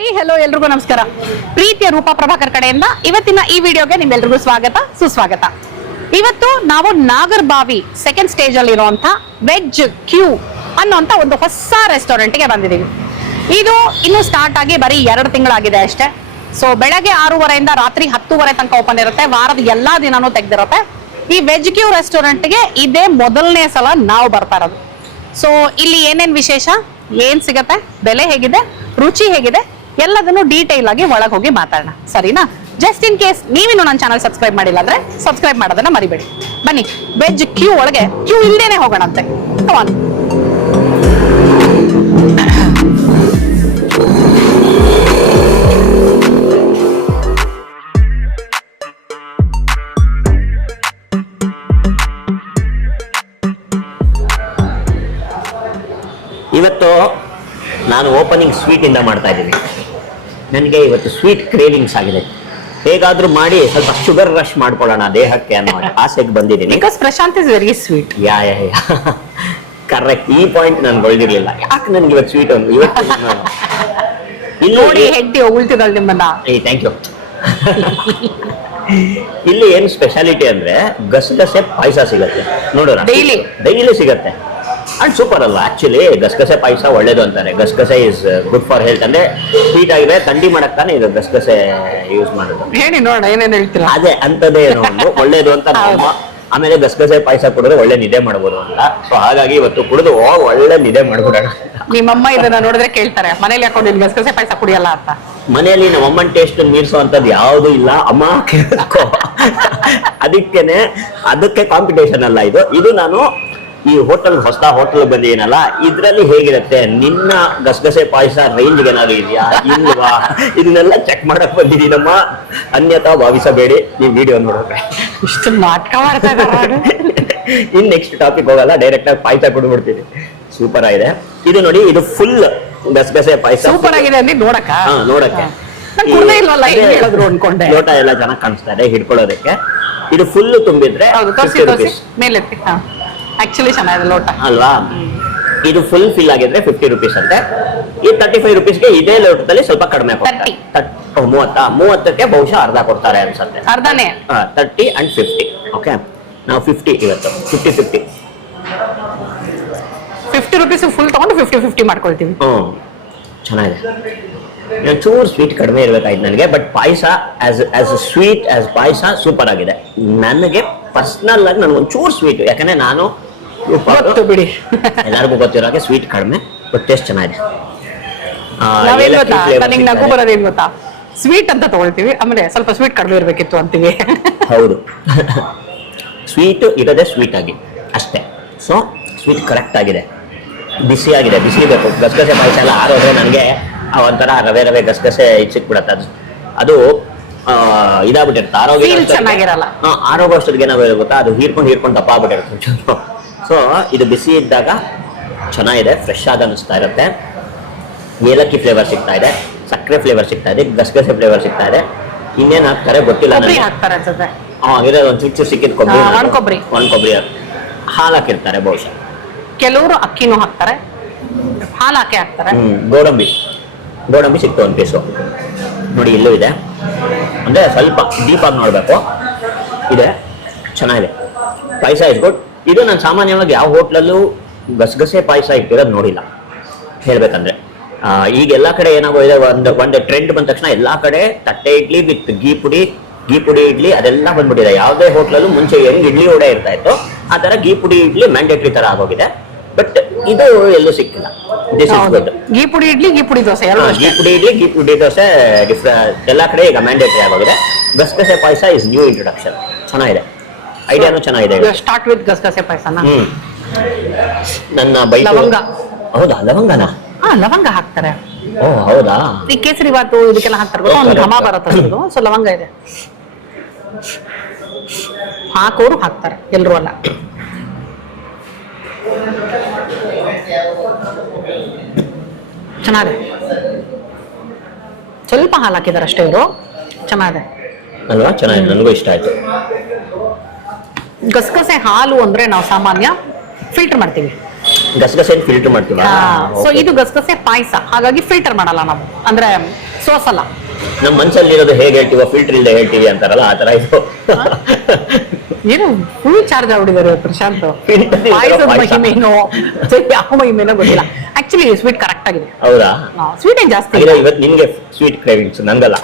Hi hello ಎಲ್ರಿಗೂ ನಮಸ್ಕಾರ. ಪ್ರೀತಿಯ ರೂಪಾ ಪ್ರಭಾಕರ್ ಕಡೆಯಿಂದ ಇವತ್ತಿನ ಈ ವಿಡಿಯೋಗೆ ನಿಮ್ಮೆಲ್ರಿಗೂ ಸ್ವಾಗತ ಸುಸ್ವಾಗತ. ಇವತ್ತು ನಾವು ನಾಗರಬಾವಿ ಸೆಕೆಂಡ್ ಸ್ಟೇಜ್ ಅಲ್ಲಿ ಇರುವಂತ ವೆಜ್ ಕ್ಯೂ ಅನ್ನೋಂತ ಒಂದು ಹೊಸ ರೆಸ್ಟೋರೆಂಟ್ಗೆ ಬಂದಿದ್ದೀವಿ. ಇದು ಇನ್ನು ಸ್ಟಾರ್ಟ್ ಆಗಿ ಬರೀ 2 ತಿಂಗಳಾಗಿದೆ ಅಷ್ಟೇ. ಸೊ ಬೆಳಗ್ಗೆ 6:30 ರಾತ್ರಿ 10:30 ತನಕ ಓಪನ್ ಇರುತ್ತೆ. ವಾರದ ಎಲ್ಲಾ ದಿನಾನೂ ತೆಗ್ದಿರುತ್ತೆ. ಈ ವೆಜ್ ಕ್ಯೂ ರೆಸ್ಟೋರೆಂಟ್ಗೆ ಇದೇ ಮೊದಲನೇ ಸಲ ನಾವು ಬರ್ತಾ ಇರೋದು. ಸೊ ಇಲ್ಲಿ ಏನೇನ್ ವಿಶೇಷ, ಏನ್ ಸಿಗತ್ತೆ, ಬೆಲೆ ಹೇಗಿದೆ, ರುಚಿ ಹೇಗಿದೆ, ಎಲ್ಲದನ್ನು ಡೀಟೇಲ್ ಆಗಿ ಒಳಗೆ ಹೋಗಿ ಮಾತಾಡೋಣ, ಸರಿನಾ? ಜಸ್ಟ್ ಇನ್ ಕೇಸ್ ನೀವಿನ್ನು ನನ್ನ ಚಾನಲ್ ಸಬ್ಸ್ಕ್ರೈಬ್ ಮಾಡಿಲ್ಲ ಅಂದ್ರೆ ಸಬ್ಸ್ಕ್ರೈಬ್ ಮಾಡೋದನ್ನ ಮರಿಬೇಡಿ. ಬನ್ನಿ ವೆಜ್ ಕ್ಯೂ ಒಳಗೆ ಕ್ಯೂ ಇಲ್ದೇನೆ ಹೋಗೋಣಂತೆ. ಇವತ್ತು ನಾನು ಓಪನಿಂಗ್ ಸ್ವೀಟ್ ಇಂದ ಮಾಡ್ತಾ ಇದ್ದೀನಿ. ನನಗೆ ಇವತ್ತು ಸ್ವೀಟ್ ಕ್ರೇವಿಂಗ್ಸ್ ಆಗಿದೆ. ಹೇಗಾದ್ರೂ ಮಾಡಿ ಸ್ವಲ್ಪ ಶುಗರ್ ರಶ್ ಮಾಡ್ಕೊಳ್ಳೋಣ ದೇಹಕ್ಕೆ ಅನ್ನೋ ಆಸೆಗೆ ಬಂದಿದ್ದೀನಿ. Because Prashanth is very sweet. Yeah correct. ಈ ಪಾಯಿಂಟ್ ನನ್ಗೆ ಒಳ್ದಿರ್ಲಿಲ್ಲ. ಯಾಕೆ ನನ್ಗೆ ಇವತ್ತು ಸ್ವೀಟ್ ಒಂದು ಇವತ್ತು ನೋಡಿ ಹೆಂಡತಿ ಉಳ್ತಿದಳು ನಿಮ್ಮನ್ನ. Thank you. ಇಲ್ಲಿ ಏನು ಸ್ಪೆಷಾಲಿಟಿ ಅಂದ್ರೆ ಗಸಗಸೆ ಪಾಯಸ ಸಿಗತ್ತೆ ನೋಡೋಣ. ಡೈಲಿ ಸಿಗತ್ತೆ. ಅಂಡ್ ಸೂಪರ್ ಅಲ್ಲ ಆಕ್ಚುಲಿ. ಗಸಗಸೆ ಪಾಯಸ ಒಳ್ಳೇದು ಅಂತಾರೆ. ಗಸಗಸೆ ಇಸ್ ಗುಡ್ ಫಾರ್ ಹೆಲ್ತ್. ಅಂದ್ರೆ ಸ್ವೀಟ್ ಆಗಿದೆ, ಥಂಡಿ ಮಾಡಕ್ ತಾನೇ ಇದು ಗಸಗಸೆ ಯೂಸ್ ಮಾಡೋದು. ಹೇಳಿ ನೋಡ ಏನೇನ್ ಹೇಳ್ತೀರಾ. ಅದೇ ಅಂತದೇ ಏನೋ ಒಂದು ಒಳ್ಳೇದು ಅಂತ. ಆಮೇಲೆ ಗಸಗಸೆ ಪಾಯಸ ಕುಡಿದ್ರೆ ಒಳ್ಳೆ ನಿದ್ದೆ ಮಾಡ್ಬೋದು ಅಂತ. ಸೊ ಹಾಗಾಗಿ ಇವತ್ತು ಕುಡಿದು ಒಳ್ಳೆ ನಿದ್ದೆ ಮಾಡ್ಬಿಡೋಣ. ನಿಮ್ಮಮ್ಮ ಇದನ್ನ ನೋಡಿದ್ರೆ ಕೇಳ್ತಾರೆ, ಮನೇಲಿ ಹಾಕೊಂಡು ಗಸಗಸೆ ಪಾಯಸ ಕುಡಿಯಲ್ಲ ಅಂತ. ಮನೆಯಲ್ಲಿ ನಮ್ಮ ಅಮ್ಮನ ಟೇಸ್ಟ್ ಮೀರಿಸುವಂತದ್ದು ಯಾವ್ದು ಇಲ್ಲ. ಅಮ್ಮ ಕೇಳ್ಕೊ. ಅದಕ್ಕೆ ಕಾಂಪಿಟೇಷನ್ ಅಲ್ಲ ಇದು. ಇದು ನಾನು ಈ ಹೊಸ ಹೋಟೆಲ್ ಬಂದಿದ್ದೀನಲ್ಲ, ಇದ್ರಲ್ಲಿ ಹೇಗಿರುತ್ತೆ, ನಿನ್ನ ಗಸಗಸೆ ಪಾಯಸ ರೇಂಜ್ಗೆ ಏನಾದ್ರು ಇದೆಯಾ ಇಲ್ವಾ, ಇದನ್ನೆಲ್ಲ ಚೆಕ್ ಮಾಡಕ್ ಬಂದಿದ್ದೀನಮ್ಮ. ಅನ್ಯತಾ ಭಾವಿಸಬೇಡಿ, ನೀವು ವಿಡಿಯೋ ನೋಡಿದ್ರೆ. ಇಷ್ಟು ನಾಟಕ ಮಾಡ್ತಾ ಇದ್ದಾರೆ. ಇನ್ ನೆಕ್ಸ್ಟ್ ಟಾಪಿಕ್ ಹೋಗಲ್ಲ, ಡೈರೆಕ್ಟ್ ಆಗಿ ಪಾಯಸ ಕೊಡ್ಬಿಡ್ತೀನಿ. ಸೂಪರ್ ಆಗಿದೆ ಇದು. ನೋಡಿ, ಇದು ಫುಲ್ ಗಸಗಸೆ ಪಾಯಸ. ಸೂಪರ್ ಆಗಿದೆ ಅಲ್ಲಿ ನೋಡಕ್ಕೆ. ಲೋಟ ಎಲ್ಲ ಚೆನ್ನಾಗಿ ಕಾಣಿಸ್ತಾ ಇದೆ ಹಿಡ್ಕೊಳ್ಳೋದಕ್ಕೆ. ಇದು ಫುಲ್ ತುಂಬಿದ್ರೆ ಮೇಲೆತ್ತಿ. ಆಕ್ಚುಲಿ ಚೆನ್ನಾಗಿದೆ ಲೋಟ ಅಲ್ವಾ. ಇದು ಫುಲ್ ಫಿಲ್ ಆಗಿದ್ರೆ 50 rupees ಅಂತೆ. ಈ 35 rupeesಗೆ ಇದೇ ಲೋಟದಲ್ಲಿ ಸ್ವಲ್ಪ ಕಡಿಮೆ ಕೊಡ್ತಾರೆ. 30ಕ್ಕೆ ಬಹುಶಃ ಅರ್ಧ ಕೊಡ್ತಾರೆ ಅನ್ಸುತ್ತೆ. ಅರ್ಧನೇ. 30 and 50. ಓಕೆ, ನಾವು 50 ಇವತ್ತು 50 rupees ಫುಲ್ ತಗೊಂಡು 50 ಮಾಡ್ಕೊಳ್ತೀವಿ. ಚೆನ್ನಾಗಿದೆ. ಚೂರು ಸ್ವೀಟ್ ಕಡಿಮೆ ಇರ್ಬೇಕಾಯ್ತು ನನಗೆ. But payasa as sweet as payasa super ಆಗಿದೆ. ನನಗೆ ಪರ್ಸನಲ್ ಆಗಿ ನನಗೊಂದು ಚೂರು ಸ್ವೀಟ್, ಯಾಕಂದ್ರೆ ನಾನು ಬಿಡಿ ಎಲ್ಲರಿಗೂ ಗೊತ್ತಿರೋ ಹಾಗೆ ಸ್ವೀಟ್ ಕಡಿಮೆ, ಬಟ್ ಟೇಸ್ಟ್ ಚೆನ್ನಾಗಿದೆ. ನನಗೆ ನಗು ಬರೋದೇನ್ ಗೊತ್ತಾ, ಸ್ವೀಟ್ ಅಂತ ತಗೊಳ್ತೀವಿ, ಆಮೇಲೆ ಸ್ವಲ್ಪ ಸ್ವೀಟ್ ಕಡಿಮೆ ಇರ್ಬೇಕಿತ್ತು ಅಂತೀವಿ. ಹೌದು, ಸ್ವೀಟ್ ಇರೋದೇ ಸ್ವೀಟ್ ಆಗಿ ಅಷ್ಟೇ. ಸೊ ಸ್ವೀಟ್ ಕರೆಕ್ಟ್ ಆಗಿದೆ, ಬಿಸಿ ಆಗಿದೆ, ಬಿಸಿ ಬೇಕು. ಗಸಗಸೆ ಪಾಯಸ ಎಲ್ಲ ಆರೋದ್ರೆ ನನಗೆ ಒಂಥರ ರವೆ ಗಸಗಸೆ ಸಿಕ್ಬಿಡತ್ತೆ. ಅದು ಇದಾಗ್ಬಿಟ್ಟಿರುತ್ತೆ. ಆರೋಗ್ಯ ಅಷ್ಟೊತ್ತಿಗೆ ಏನಾಗ ಗೊತ್ತಾ, ಅದು ಹೀರ್ಕೊಂಡು ದಪ್ಪ ಆಗ್ಬಿಟ್ಟಿರುತ್ತೆ. ಸೊ ಇದು ಬಿಸಿ ಇದ್ದಾಗ ಚೆನ್ನಾಗಿದೆ, ಫ್ರೆಶ್ ಆಗಿ ಅನಿಸ್ತಾ ಇರುತ್ತೆ. ಏಲಕ್ಕಿ ಫ್ಲೇವರ್ ಸಿಗ್ತಾ ಇದೆ, ಸಕ್ಕರೆ ಫ್ಲೇವರ್ ಸಿಗ್ತಾ ಇದೆ, ಗಸಗಸೆ ಫ್ಲೇವರ್ ಸಿಗ್ತಾ ಇದೆ. ಇನ್ನೇನ್ ಹಾಕ್ತಾರೆ ಗೊತ್ತಿಲ್ಲ ನನಗೆ. ಒಂದು ಚುಚ್ಚು ಸಿಕ್ಕಿದ್ ಕೊಬ್ಬರಿ, ಒಣ ಕೊಬ್ಬರಿ, ಹಾಲು ಹಾಕಿರ್ತಾರೆ ಬಹುಶಃ. ಕೆಲವರು ಅಕ್ಕಿನೂ ಹಾಕ್ತಾರೆ, ಹಾಲು ಹಾಕಿ ಹಾಕ್ತಾರೆ. ಗೋಡಂಬಿ ಸಿಕ್ತು ಒಂದು ಪೀಸು. ನೋಡಿ ಇಲ್ಲೂ ಇದೆ. ಅಂದ್ರೆ ಸ್ವಲ್ಪ ಡೀಪ್ ಆಗಿ ನೋಡ್ಬೇಕು. ಇದೆ, ಚೆನ್ನಾಗಿದೆ. ಪಾಯಸ ಇಸ್ ಗುಡ್. ಇದು ನಾನು ಸಾಮಾನ್ಯವಾಗಿ ಯಾವ ಹೋಟ್ಲಲ್ಲೂ ಗಸಗಸೆ ಪಾಯಸ ಇಟ್ಟಿರೋದು ನೋಡಿಲ್ಲ ಹೇಳ್ಬೇಕಂದ್ರೆ. ಈಗ ಎಲ್ಲಾ ಕಡೆ ಏನಾಗೋಗಿದೆ, ಒಂದು ಟ್ರೆಂಡ್ ಬಂದ ತಕ್ಷಣ ಎಲ್ಲಾ ಕಡೆ ತಟ್ಟೆ ಇಡ್ಲಿ ವಿತ್ ಗೀ ಪುಡಿ ಇಡ್ಲಿ ಅದೆಲ್ಲ ಬಂದ್ಬಿಟ್ಟಿದೆ. ಯಾವುದೇ ಹೋಟ್ಲಲ್ಲೂ ಮುಂಚೆ ಹೆಂಗ್ ಇಡ್ಲಿ ವಡೆ ಇರ್ತಾ ಇತ್ತು ಆ ತರ ಗೀ ಪುಡಿ ಇಡ್ಲಿ ಮ್ಯಾಂಡೇಟರಿ ತರ ಆಗೋಗಿದೆ. ಬಟ್ ಇದು ಎಲ್ಲೂ ಸಿಕ್ಕಿಲ್ಲ. This is good. ಗೀ ಪುಡಿ ಇಡ್ಲಿ, ಗೀ ಪುಡಿ ದೋಸೆ, ಗೀ ಪುಡಿ ದೋಸೆ ಡಿಫ್ರೆಂಟ್ ಎಲ್ಲಾ ಕಡೆ ಈಗ ಮ್ಯಾಂಡೇಟರಿ ಆಗೋಗಿದೆ. ಗಸಗಸೆ ಪಾಯಸ ಇಸ್ ನ್ಯೂ ಇಂಟ್ರೊಡಕ್ಷನ್. ಚೆನ್ನಾಗಿದೆ, ಐಡಿಯಾನು ಚೆನ್ನಾಗಿದೆ. ಸ್ಟಾರ್ಟ್ ವಿತ್ ಗಸಗಸೆ ಪಾಯಸನ. ನನ್ನ ಬೈ ಲವಂಗ. ಹೌದಾ, ಲವಂಗನ? ಲವಂಗ ಹಾಕ್ತಾರೆ. ಓ ಹೌದಾ. ಈ ಕೇಸರಿ ಬಾತು ಇದಕ್ಕೆಲ್ಲ ಹಾಕ್ತಾರೆ, ಒಂದು ಘಮ ಬರುತ್ತೆ. ಸೊ ಲವಂಗ ಇದೆ, ಹಾಕೋರು ಹಾಕ್ತಾರೆ, ಎಲ್ರು ಅಲ್ಲ. ಚೆನ್ನಾಗಿದೆ. ಸ್ವಲ್ಪ ಹಾಲು ಹಾಕಿದ್ದಾರೆ ಅಷ್ಟೇ ಇವರು. ಚೆನ್ನಾಗಿದೆ ಅಲ್ವಾ? ಚೆನ್ನಾಗಿದೆ, ನನಗೂ ಇಷ್ಟ ಆಯ್ತು. ಗಸಗಸೆ ಹಾಲು ಅಂದ್ರೆ ನಾವು ಸಾಮಾನ್ಯ ಫಿಲ್ಟರ್ ಮಾಡ್ತೀವಿ. ಗಸಗಸೆ ಫಿಲ್ಟರ್ ಮಾಡ್ತೀವಿ. ಸೊ ಇದು ಗಸಗಸೆ ಪಾಯಸ, ಹಾಗಾಗಿ ಫಿಲ್ಟರ್ ಮಾಡಲ್ಲ ನಾವು. ಅಂದ್ರೆ ಸೋಸಲ್ಲ. ನಮ್ಮ ಮನ್ಸಲ್ಲಿ ಇರೋದು ಹೇಗೆ ಹೇಳ್ತೀವೋ ಫಿಲ್ಟರ್ ಇಲ್ಲದೆ ಹೇಳ್ತೀವಿ ಅಂತಾರಲ್ಲ ಆ ತರ ಇದು. ಏನು ಫುಲ್ ಚಾರ್ಜ್ ಆಗ್ಬಿಟ್ಟಿದ್ದಾರೆ ಪ್ರಶಾಂತ್. ಪಾಯಸದ ಮಹಿಮೇನೋ ಯಾವ ಮಹಿಮೇನೋ ಗೊತ್ತಿಲ್ಲ. ಆಕ್ಚುಲಿ ಸ್ವೀಟ್ ಕರೆಕ್ಟ್ ಆಗಿದೆ. ಹೌದಾ? ಸ್ವೀಟ್ ಏನ್ ಜಾಸ್ತಿ ಇಲ್ಲ, ಇವತ್ತು ನಿಮ್ಗೆ ಸ್ವೀಟ್ ಕ್ರೇವಿಂಗ್ಸ್, ನಂಗಲ್ಲ.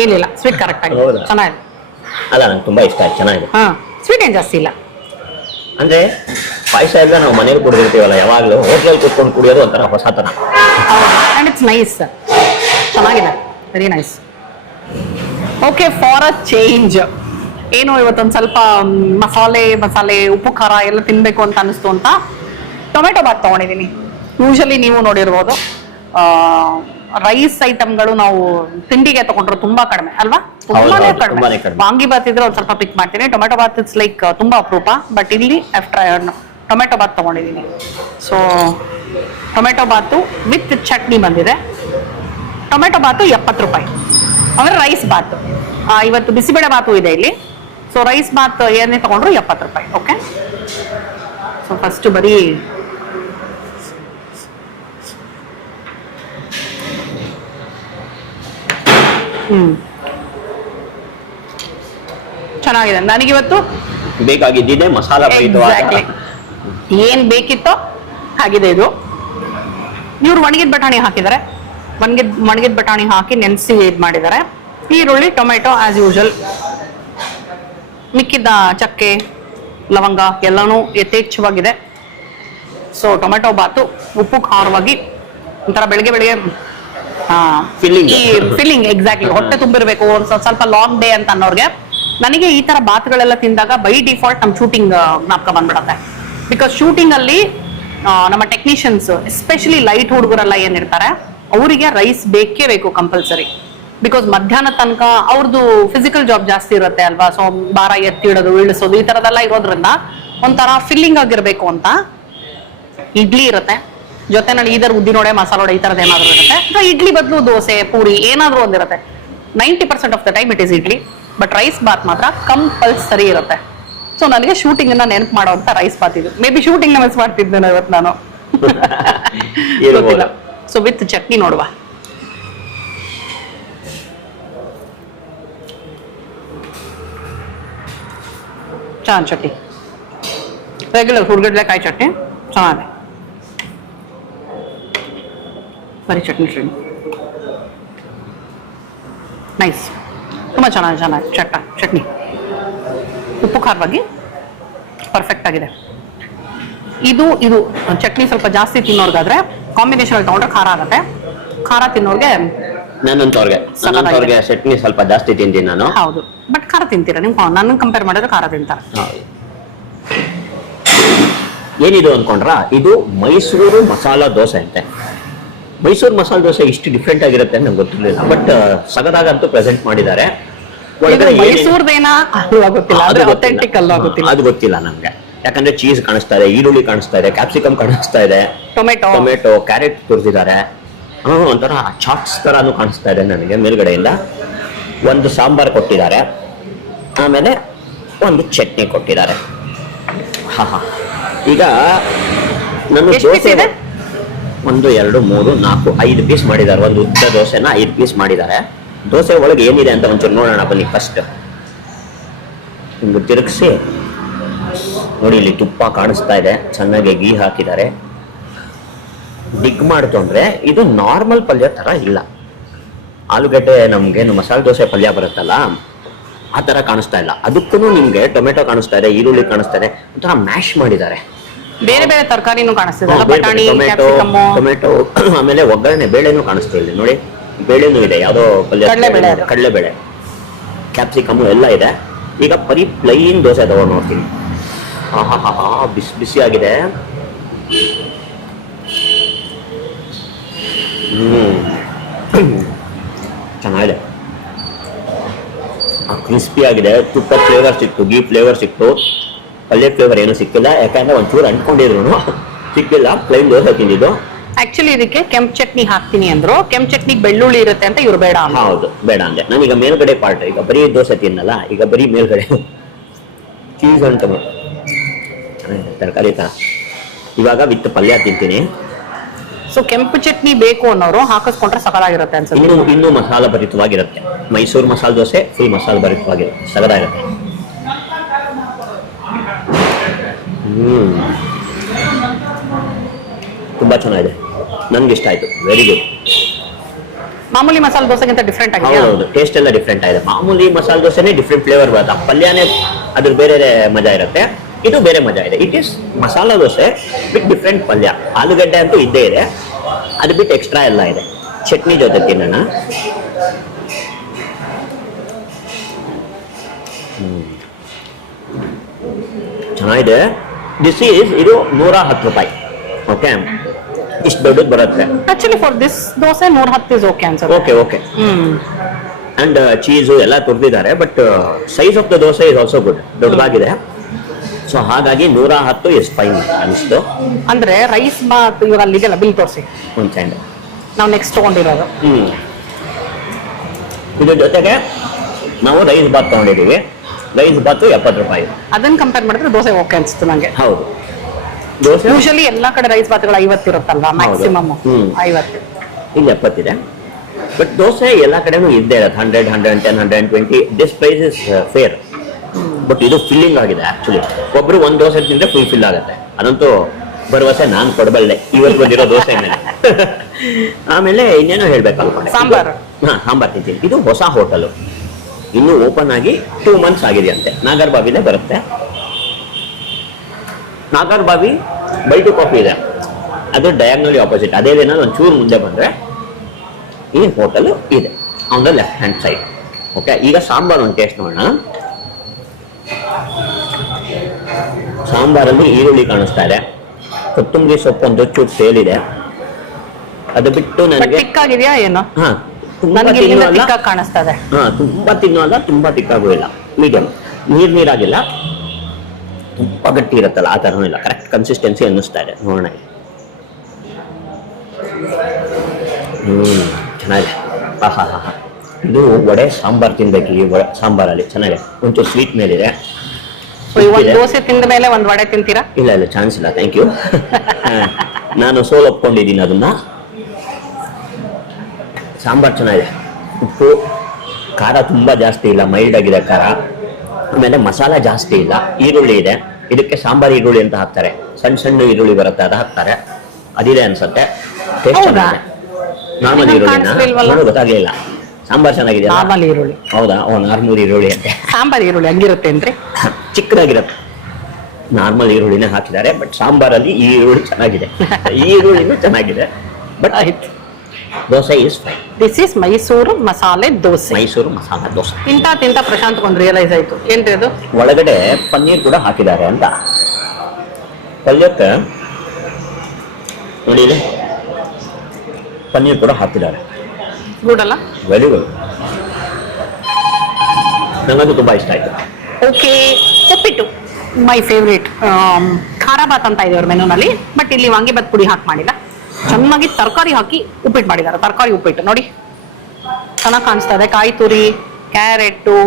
ಏನಿಲ್ಲ, ಸ್ವೀಟ್ ಕರೆಕ್ಟ್ ಆಗಿದೆ, ಚೆನ್ನಾಗಿದೆ. ಅಲ್ಲ, ನಂಗೆ ತುಂಬಾ ಇಷ್ಟ ಆಯ್ತು, ಚೆನ್ನಾಗಿದೆ. ಸ್ವೀಟ್ ಏನ್ ಜಾಸ್ತಿ ಇಲ್ಲ. ಅಂದ್ರೆ ಪಾಯಸ ಎಲ್ಲ ನಾವು ಮನೇಲಿ ಕುಡಿದಿರ್ತೀವಲ್ಲ, ಯಾವಾಗ್ಲೂ ಹೋಟ್ಲಲ್ಲಿ ಕೂತ್ಕೊಂಡು ಕುಡಿಯೋದು ಒಂಥರ ಹೊಸತನ. ಅಂಡ್ ಇಟ್ಸ್ ನೈಸ್, ಚೆನ್ನಾಗಿದೆ, very nice. Okay, for a change ಏನು ಇವತ್ತೊಂದು ಸ್ವಲ್ಪ ಮಸಾಲೆ ಉಪ್ಪು ಖಾರ ಎಲ್ಲ ತಿನ್ಬೇಕು ಅಂತ ಅನಿಸ್ತು ಅಂತ ಟೊಮೆಟೊ ಬಾತ್ ತಗೊಂಡಿದ್ದೀನಿ. ಯೂಶಲಿ ನೀವು ನೋಡಿರ್ಬೋದು ರೈಸ್ ಐಟಮ್ಗಳು ನಾವು ತಿಂಡಿಗೆ ತಗೊಂಡ್ರೆ ತುಂಬಾ ಕಡಿಮೆ ಅಲ್ವಾ? ತುಂಬಾನೇ ಕಡಿಮೆ. ವಾಂಗಿ ಬಾತ್ ಇದ್ರೆ ಒಂದ್ ಸ್ವಲ್ಪ ಪಿಕ್ ಮಾಡ್ತೀನಿ. ಟೊಮೆಟೊ ಬಾತ್ ಇಟ್ಸ್ ಲೈಕ್ ತುಂಬಾ ಅಪರೂಪ. ಬಟ್ ಇಲ್ಲಿ ಟೊಮೆಟೊ ಬಾತ್ ತಗೊಂಡಿದ್ದೀನಿ. So tomato bath with chutney ಬಂದಿದೆ. ಟೊಮೆಟೊ ಬಾತು 70 ರೂಪಾಯಿ, ಅಂದ್ರೆ ರೈಸ್ ಬಾತ್. ಇವತ್ತು ಬಿಸಿಬೇಳೆ ಬಾತು ಇದೆ ಇಲ್ಲಿ. ಸೊ ರೈಸ್ ಬಾತ್ ಏನೇ ತಗೊಂಡ್ರು 70 ರೂಪಾಯಿ. ಓಕೆ, ಸೊ ಫಸ್ಟ್ ಬರೀ ಚೆನ್ನಾಗಿದೆ. ನನಗಿವತ್ತು ಬೇಕಾಗಿದ್ದಿದೆ ಮಸಾಲ ಏನ್ ಬೇಕಿತ್ತೋ ಆಗಿದೆ ಇದು. ಇವ್ರು ಒಣಗಿದ ಬಟಾಣಿ ಹಾಕಿದ್ದಾರೆ. ಒಣಗಿದ ಬಟಾಣಿ ಹಾಕಿ ನೆನೆಸಿ ಇದ್ ಮಾಡಿದ್ದಾರೆ. ಈರುಳ್ಳಿ, ಟೊಮೆಟೊ ಆಸ್ ಯೂಶಲ್. ಮಿಕ್ಕಿದ ಚಕ್ಕೆ, ಲವಂಗ ಎಲ್ಲಾನು ಯಥೇಚ್ಛವಾಗಿದೆ. ಸೊ ಟೊಮೆಟೊ ಬಾತು ಉಪ್ಪು ಖಾರವಾಗಿ ಒಂಥರ ಬೆಳಿಗ್ಗೆ ಫಿಲ್ಲಿಂಗ್ ಎಕ್ಸಾಕ್ಟ್ಲಿ ಹೊಟ್ಟೆ ತುಂಬಿರ್ಬೇಕು, ಸ್ವಲ್ಪ ಲಾಂಗ್ ಡೇ ಅಂತ ಅನ್ನೋರ್ಗೆ. ನನಗೆ ಈ ತರ ಬಾತ್ಗಳೆಲ್ಲ ತಿಂದಾಗ ಬೈ ಡಿಫಾಲ್ಟ್ ನಮ್ ಶೂಟಿಂಗ್ ಜ್ಞಾಪಕ ಬಂದ್ಬಿಡತ್ತೆ. ಬಿಕಾಸ್ ಶೂಟಿಂಗ್ ಅಲ್ಲಿ ನಮ್ಮ ಟೆಕ್ನಿಷಿಯನ್ಸ್ ಎಸ್ಪೆಷಲಿ ಲೈಟ್ ಹುಡುಗರೆಲ್ಲ ಏನಿರ್ತಾರೆ ಅವರಿಗೆ ರೈಸ್ ಬೇಕೇ ಬೇಕು ಕಂಪಲ್ಸರಿ. ಬಿಕಾಸ್ ಮಧ್ಯಾಹ್ನ ತನಕ ಅವ್ರದ್ದು ಫಿಸಿಕಲ್ ಜಾಬ್ ಜಾಸ್ತಿ ಇರುತ್ತೆ ಅಲ್ವಾ. ಸೊ ಭಾರ ಎತ್ತಿಡೋದು, ಇಳಿಸೋದು ಈ ತರದೆಲ್ಲ ಇರೋದ್ರಿಂದ ಒಂಥರ ಫಿಲ್ಲಿಂಗ್ ಆಗಿರ್ಬೇಕು ಅಂತ ಇಡ್ಲಿ ಇರುತ್ತೆ, ಜೊತೆನಲ್ಲಿ ಇದರ ಉದ್ದಿನೋಡೆ, ಮಸಾಲೋಡೆ ಈ ತರದ್ ಏನಾದ್ರು ಇರುತ್ತೆ. ಅಥವಾ ಇಡ್ಲಿ ಬದಲು ದೋಸೆ, ಪೂರಿ ಏನಾದ್ರು ಒಂದಿರುತ್ತೆ. 90% of the time it is idli. But rice bath ಮಾತ್ರ ಕಂಪಲ್ಸರಿ ಇರುತ್ತೆ. ಸೊ ನನಗೆ ಶೂಟಿಂಗ್ ಅನ್ನ ನೆನಪು ಮಾಡೋಂತ ರೈಸ್ ಬಾತ್ ಇದು. ಮೇ ಬಿ ಶೂಟಿಂಗ್ ನ ಮಿಸ್ ಮಾಡ್ತಿದ್ದೆ ಇವತ್ತು ನಾನು, ಗೊತ್ತಿಲ್ಲ. ಸೊ ವಿತ್ ಚಟ್ನಿ ನೋಡುವ. ಚೆನ್ನಾಗಿ ಚಟ್ನಿ, ರೆಗ್ಯುಲರ್ ಹುರ್ಗಡ್ಲೆಕಾಯಿ ಚಟ್ನಿ ಚೆನ್ನಾಗಿದೆ. ಬರೀ ಚಟ್ನಿ ನೈಸ್, ತುಂಬ ಚೆನ್ನಾಗಿ ಚಟ್ನಿ ಉಪ್ಪು ಖಾರವಾಗಿ ಪರ್ಫೆಕ್ಟ್ ಆಗಿದೆ. ಇದು ಚಟ್ನಿ ಸ್ವಲ್ಪ ಜಾಸ್ತಿ ತಿನ್ನೋರ್ಗಾದ್ರೆ ಕಾಂಬಿನೇಷನ್ ಅಲ್ಲಿ ತಗೊಂಡ್ರೆ ಖಾರ ಆಗುತ್ತೆ. ಖಾರ ತಿನ್ನೋರ್ಗೆ ನನ್ನಂತವ್ರಿಗೆ ಚಟ್ನಿ ಸ್ವಲ್ಪ ಜಾಸ್ತಿ ತಿಂತೀನಿ ನಾನು. ಹೌದು, ಬಟ್ ಖಾರ ತಿಂತೀರಾ ನೀವು? ನನ್ನ ಕಂಪೇರ್ ಮಾಡಿದ್ರೆ ಖಾರ ತಿಂತಾರೆ. ಏನಿದು ಅನ್ಕೊಂಡ್ರ, ಇದು ಮೈಸೂರು ಮಸಾಲಾ ದೋಸೆ ಅಂತೆ. ಮೈಸೂರು ಮಸಾಲೆ ದೋಸೆ ಇಷ್ಟು ಡಿಫ್ರೆಂಟ್ ಆಗಿರುತ್ತೆ ನಂಗೆ ಗೊತ್ತಿರಲಿಲ್ಲ. ಬಟ್ ಸಗದಾಗಂತೂ ಪ್ರೆಸೆಂಟ್ ಮಾಡಿದ್ದಾರೆ. ಅದು ಗೊತ್ತಿಲ್ಲ ನಮ್ಗೆ, ಯಾಕಂದ್ರೆ ಚೀಸ್ ಕಾಣಿಸ್ತಾ ಇದೆ, ಈರುಳ್ಳಿ ಕಾಣಿಸ್ತಾ ಇದೆ, ಕ್ಯಾಪ್ಸಿಕಮ್ ಕಾಣಿಸ್ತಾ ಇದೆ, ಟೊಮೆಟೊ, ಕ್ಯಾರೆಟ್ ತುರಿದಿದ್ದಾರೆ. ಒಂಥರ ಚಾಟ್ಸ್ ತರಾನು ಕಾಣಿಸ್ತಾ ಇದೆ ನನಗೆ ಮೇಲ್ಗಡೆಯಿಂದ. ಒಂದು ಸಾಂಬಾರ್ ಕೊಟ್ಟಿದ್ದಾರೆ, ಆಮೇಲೆ ಒಂದು ಚಟ್ನಿ ಕೊಟ್ಟಿದ್ದಾರೆ. ಈಗ ನನ್ನ ದೋಸೆ 1 2 3 4 5 ಪೀಸ್ ಮಾಡಿದ್ದಾರೆ. ಒಂದು ಉದ್ದ ದೋಸೆನ 5 ಪೀಸ್ ಮಾಡಿದ್ದಾರೆ. ದೋಸೆ ಒಳಗೆ ಏನಿದೆ ಅಂತ ಒಂಚೂರು ನೋಡೋಣ ಬನ್ನಿ. ಫಸ್ಟ್ ಹಿಂಗೆ ತಿರುಗಿಸಿ ನೋಡಿ, ಇಲ್ಲಿ ತುಪ್ಪ ಕಾಣಿಸ್ತಾ ಇದೆ, ಚೆನ್ನಾಗಿ ಗೀ ಹಾಕಿದ್ದಾರೆ. ಡಿಗ್ ಮಾಡ್ತು ಅಂದ್ರೆ ಇದು ನಾರ್ಮಲ್ ಪಲ್ಯ ತರ ಇಲ್ಲ. ಆಲೂಗಡ್ಡೆ ನಮ್ಗೇನು ಮಸಾಲೆ ದೋಸೆ ಪಲ್ಯ ಬರುತ್ತಲ್ಲ ಆ ತರ ಕಾಣಿಸ್ತಾ ಇಲ್ಲ. ಅದಕ್ಕೂ ನಿಮ್ಗೆ ಟೊಮೆಟೊ ಕಾಣಿಸ್ತಾ ಇದೆ, ಈರುಳ್ಳಿ ಕಾಣಿಸ್ತಾ ಇದೆ, ಒಂಥರ ಮ್ಯಾಶ್ ಮಾಡಿದ್ದಾರೆ. ಬೇರೆ ಬೇರೆ ತರಕಾರಿನೂ ಕಾಣಿಸ್ತಿದೆ, ಟೊಮೆಟೊ, ಆಮೇಲೆ ಒಗ್ಗರಣೆ ಬೇಳೆನೂ ಕಾಣಿಸ್ತಾ ಇದೆ ನೋಡಿ. ಬೇಳೆನೂ ಇದೆ, ಯಾವ್ದೋ ಪಲ್ಯ, ಕಡಲೆಬೇಳೆ, ಕ್ಯಾಪ್ಸಿಕಮ್ ಎಲ್ಲ ಇದೆ. ಈಗ ಬರೀ ಪ್ಲೈನ್ ದೋಸೆ ತಗೊಂಡು ನೋಡ್ತೀನಿ. ಬಿಸಿ ಆಗಿದೆ. ಚೆನ್ನಾಗಿದೆ, ಕ್ರಿಸ್ಪಿ ಆಗಿದೆ. ತುಪ್ಪ ಫ್ಲೇವರ್ ಸಿಕ್ತು, ಗೀ ಫ್ಲೇವರ್ ಸಿಕ್ತು, ಪಲ್ಯ ಫ್ಲೇವರ್ ಏನು ಸಿಕ್ಕಿಲ್ಲ. ಯಾಕಂದ್ರೆ ಒಂಚೂರು ಅಂಟ್ಕೊಂಡಿದ್ರು ಸಿಕ್ಕಿಲ್ಲ. ಪ್ಲೈನ್ ದೋಸೆ ತಿಂದಿದ್ದು. ಆಕ್ಚುಲಿ ಇದಕ್ಕೆ ಕೆಂಪು ಚಟ್ನಿ ಹಾಕ್ತೀನಿ ಅಂದ್ರು. ಕೆಂಪು ಚಟ್ನಿ ಬೆಳ್ಳುಳ್ಳಿ ಇರುತ್ತೆ ಅಂತ ಇವ್ರು ಬೇಡ. ಹೌದು, ಬೇಡ ಅಂದೆ. ನಾನೀಗ ಮೇಲ್ಗಡೆ ಪಾರ್ಟ್, ಈಗ ಬರೀ ದೋಸೆ ತಿನ್ನಲ್ಲ, ಈಗ ಬರೀ ಮೇಲ್ಗಡೆ ಚೀಸ್ ಅಂತ ತರಕಾರಿ ತರ. ಇವಾಗ ವಿತ್ ಪಲ್ಯ ತಿಂತೀನಿ. ಸೊ ಕೆಂಪು ಚಟ್ನಿ ಬೇಕು ಅನ್ನೋರು ಹಾಕಿಸ್ಕೊಂಡ್ರೆ ಸಕಲಾಗಿರುತ್ತೆ ಅನ್ಸುತ್ತೆ. ಇನ್ನೂ ಮಸಾಲ ಭರಿತವಾಗಿರುತ್ತೆ. ಮೈಸೂರು ಮಸಾಲೆ ದೋಸೆ ಫುಲ್ ಮಸಾಲ ಭರಿತವಾಗಿರುತ್ತೆ, ಸಗದಾಗಿರುತ್ತೆ. ತುಂಬಾ ಚೆನ್ನಾಗಿದೆ, ನನ್ಗೆ ಇಷ್ಟ ಆಯ್ತು. Very good. ಮಾಮೂಲಿ ಮಸಾಲೆ ದೋಸೆಗಿಂತ ಡಿಫ್ರೆಂಟ್ ಆಗಿದೆ. ಹೌದು, ಟೇಸ್ಟ್ ಎಲ್ಲ ಡಿಫ್ರೆಂಟ್ ಆಗಿದೆ. ಮಾಮೂಲಿ ಮಸಾಲೆ ದೋಸೆನೇ ಡಿಫ್ರೆಂಟ್ ಫ್ಲೇವರ್ ಬರುತ್ತೆ, ಪಲ್ಯನೇ ಅದ್ರ ಬೇರೆ ಮಜಾ ಇರುತ್ತೆ. ಇದು ಬೇರೆ ಮಜಾ ಇದೆ. It is masala dosa bit different ಪಲ್ಯ. ಆಲೂಗಡ್ಡೆ ಅಂತೂ ಇದ್ದೇ ಇದೆ, ಅದು ಬಿಟ್ಟು ಎಕ್ಸ್ಟ್ರಾ ಎಲ್ಲ ಇದೆ. ಚಟ್ನಿ ಜೊತೆ ತಿನ್ನೋಣ. ಚೆನ್ನಾಗಿದೆ. ಇದು 110 ರೂಪಾಯಿ. ಓಕೆ, ಇಷ್ಟು ದೊಡ್ಡದು ಬರುತ್ತೆ. Actually for this dosa 110 is okay ಅನ್ಸುತ್ತೆ. ಓಕೆ. ಅಂಡ್ ಚೀಸು ಎಲ್ಲ ತುರ್ದಿದ್ದಾರೆ. But size of the dosa is also good, ದೊಡ್ಡದಾಗಿದೆ. ಸೊ ಹಾಗಾಗಿ 110 ಇಸ್ ಫೈನ್ ಅನಿಸ್ತು. ಅಂದ್ರೆ ರೈಸ್ ಬಾತ್ ಇವಾಗ ಅಲ್ಲಿ ಇದೆಲ್ಲ ಬಿಲ್ ತೋರಿಸಿ ಒಂದು ಸೆಂಡ್ ನಾವು ನೆಕ್ಸ್ಟ್ ತಗೊಂಡಿರೋದು. ಇದ್ರ ಜೊತೆಗೆ ನಾವು ರೈಸ್ ಬಾತ್ ತಗೊಂಡಿದ್ದೀವಿ. ರೈಸ್ ಬಾತ್ 70 ರೂಪಾಯಿ. ಅದನ್ನ ಕಂಪೇರ್ ಮಾಡಿದ್ರೆ ದೋಸೆ ಓಕೆ ಅನ್ಸುತ್ತೆ ನಂಗೆ. ಹೌದು, ದೋಸೆ ಯೂಶಲಿ ಎಲ್ಲಾ ಕಡೆ ರೈಸ್ ಬಾತ್ಗಳು 50 ಇರುತ್ತಲ್ವಾ, ಮ್ಯಾಕ್ಸಿಮಮ್ 50. ಇಲ್ಲಿ 70 ಇದೆ. ಬಟ್ ದೋಸೆ ಎಲ್ಲ ಕಡೆನೂ ಇದ್ದೇ ಇರುತ್ತೆ. 100, 110, 120. This price is fair. But ಇದು ಫಿಲ್ಲಿಂಗ್ ಆಗಿದೆ ಆಕ್ಚುಲಿ. ಒಬ್ರು ಒಂದ್ ದೋಸೆ ತಿಂದ್ರೆ ಫುಲ್ ಆಗುತ್ತೆ. ಅದಂತೂ ಭರವಸೆ ನಾನು ಕೊಡಬಲ್ಲೆ ಇವತ್ತು ಬಂದಿರೋ ದೋಸೆ ಮೇಲೆ. ಆಮೇಲೆ ಇನ್ನೇನೋ ಹೇಳ್ಬೇಕು ಅನ್ಕೊಂಡೆ. ಸಾಂಬಾರ್ ತಿಂತೀನಿ. ಇದು ಹೊಸ ಹೋಟೆಲು, ಇನ್ನು ಓಪನ್ ಆಗಿ 2 months ಆಗಿದೆಯಂತೆ. ನಾಗರಬಾವಿಲೇ ಬರುತ್ತೆ. ನಾಗರಬಾವಿ ಬೈ ಟು ಕಾಫಿ ಇದೆ, ಅದು ಡಯಾಗ್ನಲಿ ಆಪೋಸಿಟ್. ಅದೇ ದಿನ ಒಂಚೂರು ಮುಂದೆ ಬಂದ್ರೆ ಈ ಹೋಟೆಲ್ ಇದೆ on the left hand side. Okay, ಈಗ ಸಾಂಬಾರ್ ಒಂದು ಟೇಸ್ಟ್ ನೋಡೋಣ. ಸಾಂಬಾರಲ್ಲಿ ಈರುಳ್ಳಿ ಕಾಣಿಸ್ತಾ ಇದೆ, ಕೊತ್ತಂಬರಿ ಸೊಪ್ಪು ಒಂದು ಚೂರು ಸೇಲಿದೆ. ಅದು ಬಿಟ್ಟು ನನಗೆ ತಿಕ್ಕಾಗಿದೆಯಾ ಏನು? ತುಂಬಾ ಕಾಣಿಸ್ತಾ ಇದೆ. ತುಂಬಾ ತಿನ್ನೋಲ್ಲ, ತುಂಬಾ ತಿಕ್ಕಾಗೂ ಇಲ್ಲ, ಮೀಡಿಯಂ. ನೀರಾಗಿಲ್ಲ, ತುಂಬಾ ಗಟ್ಟಿ ಇರುತ್ತಲ್ಲ ಆ ಥರನೂ ಇಲ್ಲ. ಕರೆಕ್ಟ್ ಕನ್ಸಿಸ್ಟೆನ್ಸಿ ಅನ್ನಿಸ್ತಾ ಇದೆ. ನೋಡೋಣ. ಚೆನ್ನಾಗಿದೆ. ಇದು ವಡೆ ಸಾಂಬಾರ್ ತಿನ್ಬೇಕು. ಈ ಸಾಂಬಾರಲ್ಲಿ ಚೆನ್ನಾಗಿದೆ. ಒಂಚೂರು ಸ್ವೀಟ್ ಮೇಲಿದೆ. ದೋಸೆ ತಿಂದ ಮೇಲೆ ಒಂದು ವಡೆ ತಿಂತೀರಾ? ಇಲ್ಲ, ಚಾನ್ಸ್ ಇಲ್ಲ, ಥ್ಯಾಂಕ್ ಯು. ನಾನು ಸೋಲ್ ಒಪ್ಕೊಂಡಿದ್ದೀನಿ ಅದನ್ನ. ಸಾಂಬಾರ್ ಚೆನ್ನಾಗಿದೆ. ಉಪ್ಪು ಖಾರ ತುಂಬಾ ಜಾಸ್ತಿ ಇಲ್ಲ, ಮೈಲ್ಡ್ ಆಗಿದೆ ಖಾರ. ಆಮೇಲೆ ಮಸಾಲ ಜಾಸ್ತಿ ಇಲ್ಲ. ಈರುಳ್ಳಿ ಇದೆ, ಇದಕ್ಕೆ ಸಾಂಬಾರ್ ಈರುಳ್ಳಿ ಅಂತ ಹಾಕ್ತಾರೆ. ಸಣ್ಣ ಈರುಳ್ಳಿ ಬರುತ್ತೆ, ಅದು ಹಾಕ್ತಾರೆ. ಅದಿದೆ ಅನ್ಸತ್ತೆ. ಟೇಸ್ಟ್ ನಾರ್ಮಲ್ ಈರುಳ್ಳಿ ಗೊತ್ತಾಗ್ಲಿಲ್ಲ. ಸಾಂಬಾರ್ ಚೆನ್ನಾಗಿದೆ. ನಾರ್ಮಲ್ ಈರುಳ್ಳಿ. ಹೌದಾ? ನಾರ್ಮಲ್ ಈರುಳ್ಳಿ ಅಂತೆ. ಸಾಂಬಾರ್ ಈರುಳ್ಳಿ ಹಂಗಿರುತ್ತೆ ಅಂದ್ರೆ ಚಿಕ್ಕದಾಗಿರುತ್ತೆ. ನಾರ್ಮಲ್ ಈರುಳ್ಳಿನೇ ಹಾಕಿದ್ದಾರೆ. ಬಟ್ ಸಾಂಬಾರಲ್ಲಿ ಈ ಈರುಳ್ಳಿ ಚೆನ್ನಾಗಿದೆ. ಈ ಈರುಳ್ಳಿನೂ ಚೆನ್ನಾಗಿದೆ. ಬಟ್ ಆಯ್ತು, dosa is fine. This is Mysuru masala dosa. Mysuru masala dosa ತಿಂತ ಪ್ರಶಾಂತ್ ಒಂದು ರಿಯಲೈಸ್ ಆಯ್ತು. ಏನ್ರಿ ಅದು? ಒಳಗಡೆ ಪನ್ನೀರ್ ಕೂಡ ಹಾಕಿದ್ದಾರೆ ಅಂತ. ಪಲ್ಯಕ್ಕೆ ನೋಡಿ, ಪನ್ನೀರ್ ಕೂಡ ಹಾಕಿದ್ದಾರೆ. ಗುಡ್ ಅಲ್ಲ? Very good. ನನಗದು ತುಂಬಾ ಇಷ್ಟ ಆಯ್ತು. Okay, uppittu my favourite. ಖಾರ ಬಾತ್ ಅಂತ ಇದೆ ಅವ್ರ ಮೆನುನಲ್ಲಿ. ಬಟ್ ಇಲ್ಲಿ ವಾಂಗಿಬಾತ್ ಪುಡಿ ಹಾಕಿ ಮಾಡಿಲ್ಲ, ಚೆನ್ನಾಗಿ ತರಕಾರಿ ಹಾಕಿ ಉಪ್ಪಿಟ್ಟು ಮಾಡಿದ್ದಾರೆ. ತರಕಾರಿ ಉಪ್ಪಿಟ್ಟು ನೋಡಿ, ಚೆನ್ನಾಗಿ ಕಾಣಿಸ್ತಾ ಇದೆ. ಕಾಯಿ ತುರಿ, ಕ್ಯಾರೆಟು,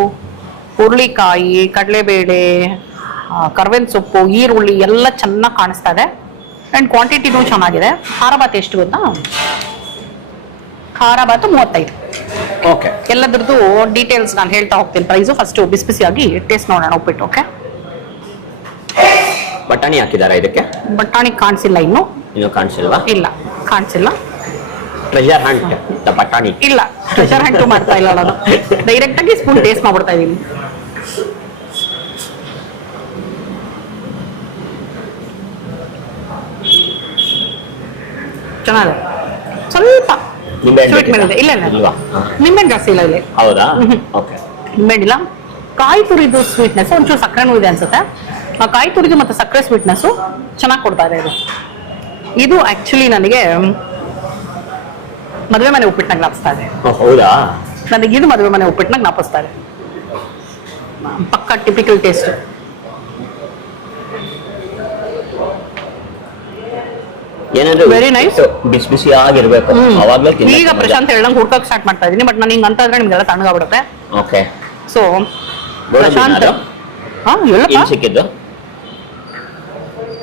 ಹುರುಳಿಕಾಯಿ, ಕಡಲೆಬೇಳೆ, ಕರ್ಬೇವಿನ ಸೊಪ್ಪು, ಈರುಳ್ಳಿ ಎಲ್ಲ ಚೆನ್ನಾಗಿ ಕಾಣಿಸ್ತಾ ಇದೆ. ಆ್ಯಂಡ್ ಕ್ವಾಂಟಿಟಿನೂ ಚೆನ್ನಾಗಿದೆ. ಖಾರ ಬಾತ್ ಎಷ್ಟು ಗೊತ್ತಾ? ಖಾರ ಬಾತು 35. ಓಕೆ, ಎಲ್ಲದ್ರದ್ದು ಡೀಟೇಲ್ಸ್ ನಾನು ಹೇಳ್ತಾ ಹೋಗ್ತೀನಿ. ಪ್ರೈಸು ಫಸ್ಟ್ ಬಿಸಿ ಬಿಸಿಯಾಗಿ ಟೇಸ್ಟ್ ನೋಡೋಣ ಉಪ್ಪಿಟ್ಟು. ಓಕೆ, ಬಟಾಣಿ ಹಾಕಿದಾರ ಇದಕ್ಕೆ? ಬಟಾಣಿ ಕಾಣಿಸಿಲ್ಲ ಇನ್ನು ಕಾಣಿಸಿಲ್ವಾ? ಇಲ್ಲ, ಕಾಣಿಸಿಲ್ಲ. ಟ್ರೆಜರ್ ಹಂಟ್ ಬಟಾಣಿ ಇಲ್ಲ, ಟ್ರೆಜರ್ ಹಂಟು ಮಾಡ್ತಾ ಇಲ್ಲ ನಾನು. ಡೈರೆಕ್ಟ್ ಆಗಿ ಸ್ಪೂನ್ ಟೇಸ್ಟ್ ಮಾಡ್ಬಿಡ್ತಾ ಇದೀನಿ. ಚೆನ್ನಾಗಿದೆ. ಸ್ವಲ್ಪ ಸ್ವೀಟ್ ಮೇಲೆ ಇದೆ. ಇಲ್ಲ ನಿಂಬೆಹಣ್ಣು ಜಾಸ್ತಿ ಇಲ್ಲ ಇಲ್ಲಿ. ಹೌದಾ? ಓಕೆ, ನಿಂಬೆಹಣ್ಣಿಲ್ಲ. ಕಾಯಿ ತುರಿದು ಸ್ವೀಟ್ನೆಸ್, ಒಂಚೂರು ಸಕ್ಕರೆನೂ ಇದೆ ಅನ್ಸುತ್ತೆ. ಆ ಕಾಯಿ ತುರಿದು ಮತ್ತೆ ಸಕ್ಕರೆ ಸ್ವೀಟ್ನೆಸ್ಸು ಚೆನ್ನಾಗಿ ಕೊಡ್ತಾ ಇದೆ ಇದು. ಇದು ಆಕ್ಚುಲಿ ನನಗೆ ಮದುವೆ ಮನೆ ಉಪ್ಪಿಟ್ಟನಾಗ ಜ್ಞಾಪಿಸ್ತಾ ಇದೆ. ಹೌದಾ? ನನಗೆ ಇದು ಮದುವೆ ಮನೆ ಉಪ್ಪಿಟ್ಟನಾಗ ಜ್ಞಾಪಿಸ್ತಾ ಇದೆ. ಪಕ್ಕ ಟಿಪಿಕಲ್ ಟೇಸ್ಟ್. ಏನಾದ್ರು ವೆರಿ ನೈಸ್. ಬಿಸಿ ಬಿಸಿ ಆಗಿರ್ಬೇಕು ಅವಾಗ್ಲೇ. ಈಗ ಪ್ರಶಾಂತ್ ಹೇಳಂಗ್ ಹುಡ್ಕಕ್ ಸ್ಟಾರ್ಟ್ ಮಾಡ್ತಾ ಇದೀನಿ. ಬಟ್ ನಾನು ಹಿಂಗ್ ಅಂತ ಇದ್ರೆ ನಿಮ್ಗೆಲ್ಲ ತಣ್ಣಗಾಗ್ಬಿಡುತ್ತೆ. ಓಕೆ, ಸೊ ಪ್ರಶಾಂತ್ ಸಿಕ್ಕಿದ್ದು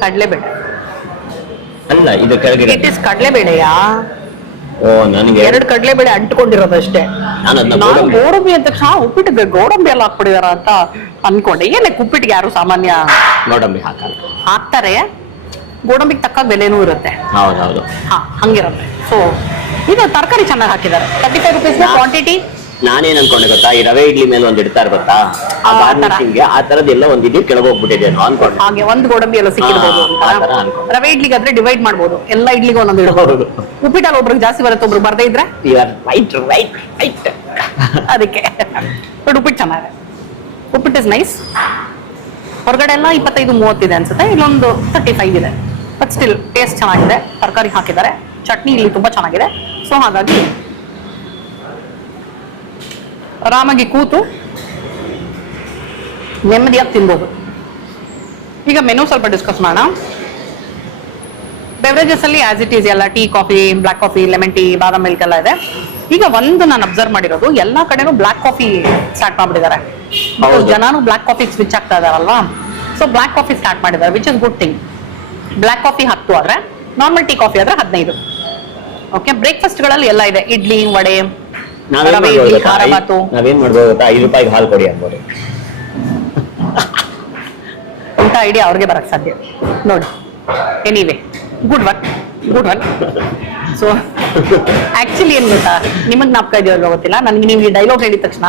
ಕಡಲೆಬೇಳೆ ಅಲ್ಲ ಇದು ಕೆಳಗೆ ಇಟ್ ಇಸ್ ಕಡಲೆಬೇಳೆಯಾ? ಓ ನನಗೆ 2 ಕಡಲೆಬೇಳೆ ಅಂಟ್ಕೊಂಡಿರೋದಷ್ಟೇ. ನಾನು ಅದನ್ನ ನಾನು ಗೋಡಂಬಿ ಅಂತ ತಕ್ಷಣ ಉಪ್ಪಿಟ್ಟಿಗೆ ಗೋಡಂಬಿ ಎಲ್ಲ ಹಾಕ್ಬಿಟ್ಟಿದಾರ ಅಂತ ಅನ್ಕೊಂಡೆ. ಏನಕ್ಕೆ ಉಪ್ಪಿಟ್ಟಿಗೆ ಯಾರು ಸಾಮಾನ್ಯ ಗೋಡಂಬಿ ಹಾಕಲ್ಲ. ಹಾಕ್ತಾರೆ, ಗೋಡಂಬಿಗೆ ತಕ್ಕ ಬೆಲೆನೂ ಇರುತ್ತೆ. ಹೌದೌದು. ಹಾ, ಹಂಗಿರುತ್ತೆ. ಸೊ ಇದು ತರಕಾರಿ ಚೆನ್ನಾಗಿ ಹಾಕಿದ್ದಾರೆ. 35 ರುಪೀಸ್ ಕ್ವಾಂಟಿಟಿ. ನಾನೇನ್ ಅನ್ಕೊಂಡೆ ಗೊತ್ತಾ, ಈ ರವೆ ಇಡ್ಲಿ ಮೇಲೆ ಒಂದ್ ಇಡ್ತಾರೆ ಗೊತ್ತಾ, ಆ ಗಾರ್ನಿಶಿಂಗ್ಗೆ ಆ ತರದೆಲ್ಲ ಒಂದ್ ಇಡ್ಲಿ ಕೆಳಗೆ ಹೋಗ್ಬಿಟ್ಟಿದ್ದೇನೋ ಅನ್ಕೊಂಡೆ. ಹಾಗೆ ಒಂದು ಗೋಡಂಬಿ ಎಲ್ಲ ಸಿಕ್ಕಿರ್ಬೋದು ಆ ತರ ಅನ್ಕೊಂಡೆ. ರವೆ ಇಡ್ಲಿಗಾದ್ರೆ ಡಿವೈಡ್ ಮಾಡ್ಬೋದು, ಎಲ್ಲ ಇಡ್ಲಿಗೆ ಒಂದೊಂದು ಇಡಬಹುದು. ಉಪ್ಪಿಟ್ಟಲ್ಲಿ ಒಬ್ರಿಗೆ ಜಾಸ್ತಿ ಬರುತ್ತೆ, ಒಬ್ರಿಗೆ ಬರ್ದೇ ಇದ್ರೆ ರೈಟ್ ಅದಕ್ಕೆ. ಬಟ್ ಉಪ್ಪಿಟ್ಟು ಚೆನ್ನಾಗಿದೆ. ಉಪ್ಪಿಟ್ಟು ಇಸ್ ನೈಸ್. ಹೊರಗಡೆ ಎಲ್ಲ 25-30 ಇದೆ ಅನ್ಸುತ್ತೆ, ಇಲ್ಲೊಂದು 35 ಇದೆ. ಬಟ್ ಸ್ಟಿಲ್ ಟೇಸ್ಟ್ ಚೆನ್ನಾಗಿದೆ. ತರಕಾರಿ ಹಾಕಿದ್ದಾರೆ, ಚಟ್ನಿ ಇಲ್ಲಿ ತುಂಬಾ ಚೆನ್ನಾಗಿದೆ. ಸೊ ಹಾಗಾಗಿ ಆರಾಮಾಗಿ ಕೂತು ನೆಮ್ಮದಿಯಾಗಿ ತಿನ್ಬೋದು. ಈಗ ಮೆನು ಸ್ವಲ್ಪ ಡಿಸ್ಕಸ್ ಮಾಡೋಣ. ಬೆವರೇಜಸ್ ಅಲ್ಲಿ ಆಸ್ ಇಟ್ ಈಸ್ ಎಲ್ಲ tea, coffee, black coffee, lemon tea, ಬಾದಾಮ್ ಮಿಲ್ಕ್ ಎಲ್ಲ ಇದೆ. ಈಗ ಒಂದು ನಾನು ಅಬ್ಸರ್ವ್ ಮಾಡಿರೋದು, ಎಲ್ಲಾ ಕಡೆನೂ ಬ್ಲಾಕ್ ಕಾಫಿ ಸ್ಟಾರ್ಟ್ ಮಾಡ್ಬಿಟ್ಟಿದ್ದಾರೆ. ಜನನು ಬ್ಲಾಕ್ ಕಾಫಿ ಸ್ವಿಚ್ ಆಗ್ತಾ ಇದಾರಲ್ವಾ, ಸೊ ಬ್ಲಾಕ್ ಕಾಫಿ ಸ್ಟಾರ್ಟ್ ಮಾಡಿದ್ದಾರೆ, which is good thing. Black coffee 10 ಆದ್ರೆ, ನಾರ್ಮಲ್ ಟೀ ಕಾಫಿ ಆದ್ರೆ 15. ಓಕೆ, ಬ್ರೇಕ್ಫಾಸ್ಟ್ ಗಳಲ್ಲಿ ಎಲ್ಲ ಇದೆ, ಇಡ್ಲಿ, ವಡೆ, ರವೆ ಇಡ್ಲಿ, ಖಾರ ಬಾತು. ನಾವೇನ್ ಮಾಡ್ಬೋದು ಗೊತ್ತಾ, 5 ರೂಪಾಯಿಗೆ ಹಾಲು ಕೊಡಿ ಅನ್ಬೋದು. ಇಂಥ ಐಡಿಯಾ ಅವ್ರಿಗೆ ಬರಕ್ ಸಾಧ್ಯ ನೋಡಿ. Anyway, good work. So actually ಏನ್ ಗೊತ್ತಾ, ನಿಮಗ್ ನಾಪ್ಕ ಇದೆಯೋ ಗೊತ್ತಿಲ್ಲ, ನನ್ಗೆ ನೀವು ಈ ಡೈಲಾಗ್ ಹೇಳಿದ ತಕ್ಷಣ